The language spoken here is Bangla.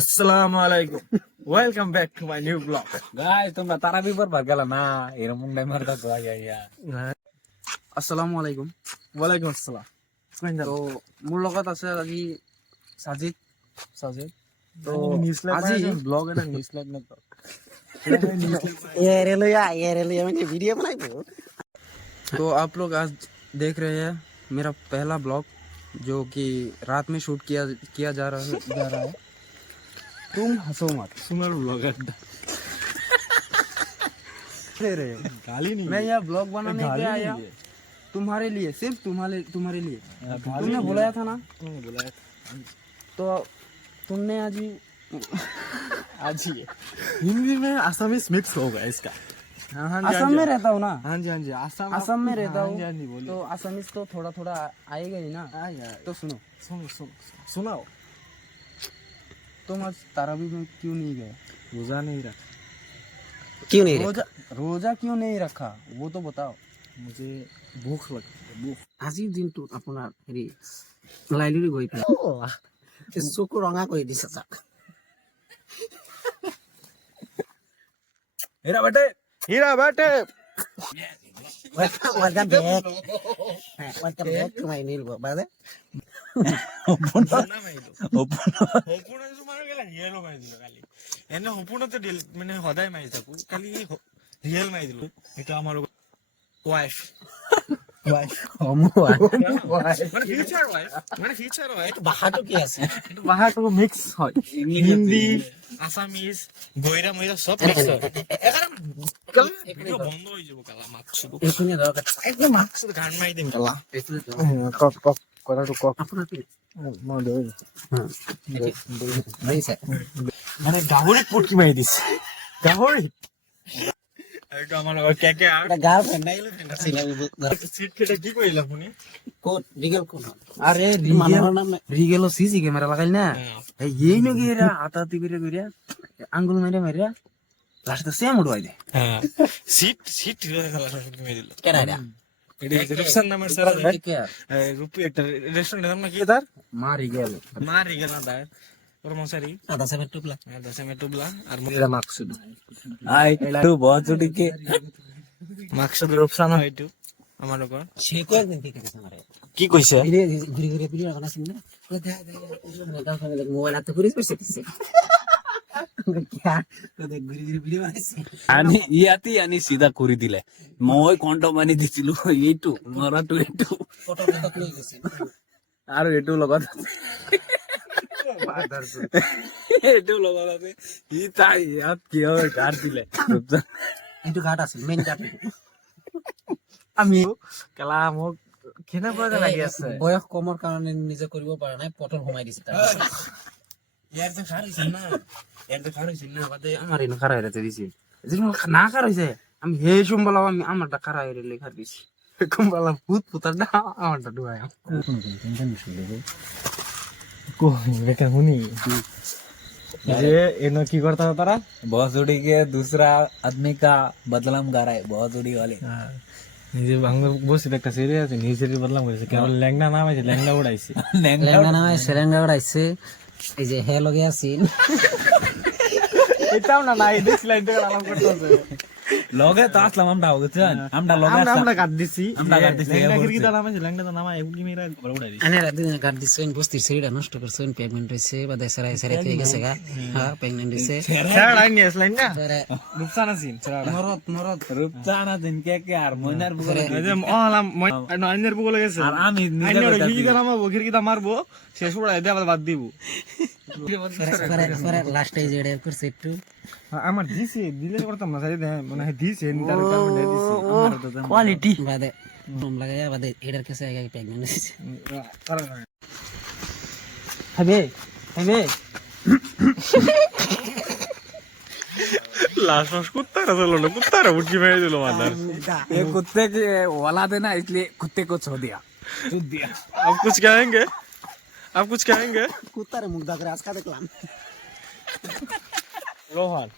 Assalamualaikum. Welcome back to my new vlog. Guys তোমরা তারাবি পড়বার গেল না এরকম নাই মারতা তো আইয়া আসসালামু আলাইকুম। Walaikum assalam. তো মোৰ লগত আছে আজি সাজিদ তো আজি আজি vlog এটা নিউজলেট না তো ये ले मैंने वीडियो बनाई वो तो आप लोग आज देख रहे हैं मेरा पहला ब्लॉग जो कि रात में शूट किया जा रहा है। तुम हंसो मत। সুনার vlog একটা दे रहे हो গালি नहीं मैं यह ब्लॉग बनाने गाली के नहीं आया है। तुम्हारे लिए, सिर्फ तुम्हारे लिए। गाली तुमने नहीं बुलाया था ना, तुमने बुलाया तो तुमने आज ही आज ही है। हिंदी में आसामीज मिक्स होगा इसका। हाँ हाँ जी, असम में रहता हूँ ना, हाँ जी हाँ जी आसाम असम में रहता हूँ हाँ जी बोलिए तो असमीज तो थोड़ा थोड़ा आएगा ही ना। तो सुनो, सुनो सुनाओ तुम आज तारावी में क्यों नहीं गए? रोजा नहीं रखा क्यों नहीं रोजा क्यों नहीं रखा वो तो बताओ। मुझे भूख लगती है भूख আজিৰ দিনটো আপোনাৰ হেৰি লাইলিৰি গৈ পেলাই চকু ৰঙা কৰি দিছে তাক हीरा बेटे welcome back to my new vlog brother সম্পূৰ্ণ তোমাৰ গেলা ৰিয়েল মাৰি দিলো কালি এনে সম্পূৰ্ণতে মানে সদায় মাৰি থাকো কালি ৰিয়েল মাৰি দিলো এটা আমাৰ ওয়াইফ মানে ফিউচাৰ ওয়াইফ ভাষাটো কি আছে কিন্তু ভাষাটো মিক্স হয় হিন্দি আসামিজ গৈরা মইরা সব মিক্স হয় ভিডিও বন্ধ হয়ে যাব কালা মাছছো এইখিনি দৰকাৰ একদম মাছছো গান মাৰি দিম কালা কথাটো কক আপোনাৰ কি মই দৈ হৈছে মানে গাহৰি পুটকি মাৰি দিছে গাহৰি এইটো আমাৰ লগত কেকে আৰু এটা গাৰ্লফ্ৰেণ্ড নাইলে ফ্ৰেণ্ড আছিল সিট কেটে কি কইলা আপুনি কোট রিগেল কোন अरे মানুহৰ নাম रिगेलो सीसी कैमरा लगाइल ना यही न गिरा हाताती गरिया आंगुल मेरे लास्ट तो सेम उड़वाई दे। হ্যাঁ সিট কালা পুটকি মাৰি দিল কেডা এটা এটা রিপসান নামের সারা क्या রূপি একটা রেস্টুরেন্টের নাম কি তার मार रिगेल মারি গেল না দায় ওর মশারি আদা সামনে টুপলা দশে মে টুবলা আর मेरा मकसद आई तू बहुत जुड़ी के মাকসুদ রূপসান হইতো আমার ওপর সে কো একদিন ঠিক আছে আমারে কি কইছে ঘুরি ঘুরি ভিডিও বানা আছে না গার্লফ্রেন্ড মোবাইল হাতে ঘুরি করছে কিসে क्या तो देख घुरी घुरी ভিডিও বানাইছে আনি ইয়াতি আনি সিধা কৰি দিলে মই কণ্ঠ মানি দিছিলো এইটো মৰাটো এইটো ফটো ফটো লৈ গৈছে আৰু এইটো লগত এইটো লগত আছে ই তাই ইয়াত কি হয় গাৰ দিলে এইটো ঘাট আছে মেইন ঘাট আমি কেলা মোক কেনে পৰা লাগি আছে বয়স কমৰ কাৰণে নিজে কৰিব পৰা নাই পটল সোমাই দিছে তাৰ ইয়াৰ যে খাৰ হৈছে না ইয়াৰ যে খাৰ হৈছে না বাদে আমার এনে খারাপ হইতে দিছি যেন না খারাপ হইছে আমি হে সম্বলাম আমি আমারটা খারাপ হইরে লেখা দিছি কমবালা ভূত পুতারটা আমারটা ডুবাই কো বেটা হুনি যে এনো কি করতা তারা बहुत जोड़ी के दूसरा आदमी का बदलाम गा रहा है बहुत जोड़ी वाले নিজে বাংলা বসে একটা সিরিয়াস আছে নিজের বদলাম করেছে কেবল ল্যাংনা নাম আছে ল্যাংনা উড়াইছে লেঙ্গা নামে সেলেঙ্গা উড়াইছে এই যে হে লগে আছি এটাও না নাই দেখছিলাম তো আলাপ করতেছে লগে তো আসলাম আমরা বুঝছেন আমরা লগে আমরা আসলাম কাট দিছি আমরা কাট দিছি, ল্যাংনা এ কি বলছে। নাম আছে ল্যাংনা তো নাম এগুলি মেরা উড়াই দিছি আনে রাত দিন গাট দিছেন বস্তির শরীরটা নষ্ট করছেন প্রেগনেন্ট হইছে বা দেশরাই সেরাই হয়ে গেছে গা হ্যাঁ প্রেগনেন্ট হইছে ছাড়া নাই নিয়ে আসলাম না ধরে রূপসান আছিন ছাড়া মরদ রূপচানা দিন কে কে আর মইনার বুকে এই যে আলাম মই আইনের বুকে গেছে আর আমি নিজে আইনের কইতাছি। খিড়কিটা নামাবো খিড়কিটা মারবো শেষ উড়াই দিয়ে আবার বাদ দিব পরে লাস্টে যে এটা করছে একটু আমার দিছে দিলে করতাম না সাইড মানে দিছে নিতার কারণে দিছে আমার তো কোয়ালিটি বাদে বম লাগায়া বাদে এটার কাছে আগে প্রেগনেন্ট হইছে হবে হবে लास्ट में कुत्ता रहा चलो कुत्ता रहा उठ के मैं दिलो मादर ये कुत्ते के औलाद है ना इसलिए कुत्ते को छोड़ दिया छूट दिया अब कुछ कहेंगे आप कुछ कहेंगे কুত্তারে মুখ দা করে আজকা দেখলাম रोहन